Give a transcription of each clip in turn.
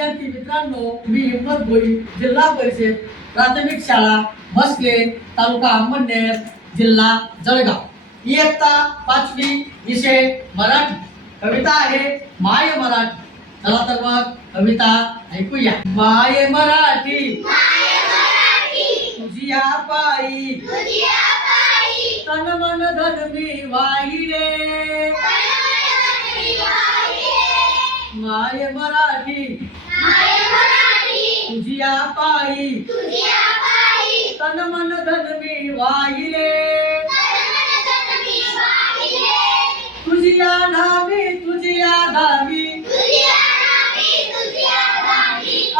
विद्यार्थी मित्रांनो मी हिम्मत भोई जिल्हा परिषद प्राथमिक शाळा बसले तालुका अंमळनेर जिल्हा जळगाव. इयत्ता पाचवी विषय मराठी. कविता आहे माय मराठी. चला तर मग कविता ऐकूया. माय मराठी. तुझी या पायी. तन मन धन मी वाहिले. माय मराठी. तुझी या पायी तन मन धन मी वाहिले. तुझी या नामी तुझी या धामी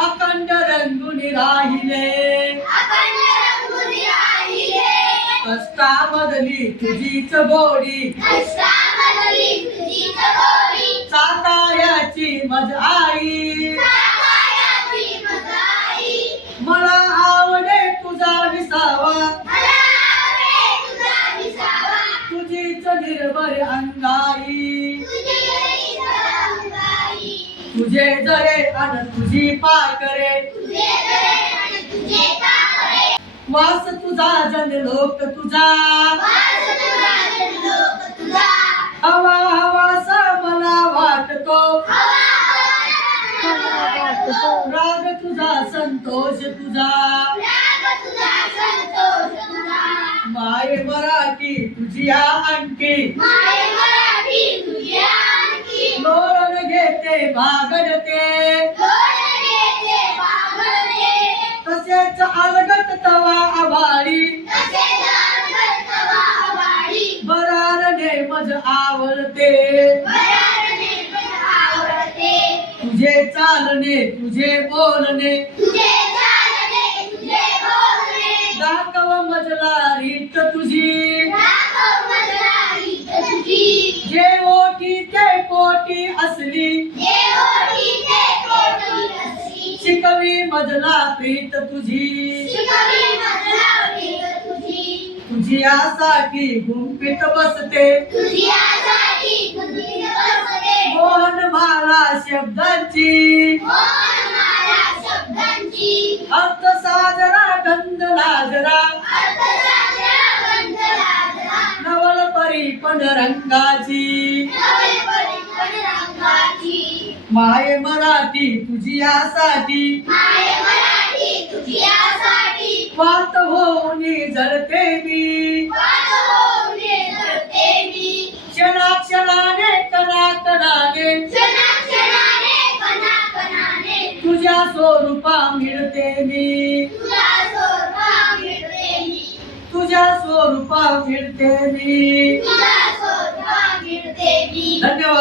अखंड रंगुनी राहिले. कष्टामधली तुझीच गोडी चाकायाची मज तुझीच निर्भर अंगाई तुझे जरे अन तुझी पाकरे वास तुझा जन लोक तुझा. हवा हवासा मला वाटतो. राग तुझा संतोष तुझा. माय मराठी तुझी आणखी. लोळण घेते भागडते तसेच अलगत तवा आभाळी. बरारने मज आवडते तुझे चालणे तुझे बोलणे. तुझे मजला प्रीत तुझी. तुझी. यासाठी गुंफीत बसते. मोहन माला शब्दांची. अर्थ साजरा गंध लाजरा. नवल परी पण रंगाची. माय मराठी तुझी यासाठी वात होऊन जळते मी. क्षणाक्षणाने कणा कणाने तुझ्या स्वरूपा मिळते मी. तुझ्या स्वरूपा मिळते मी. धन्यवाद.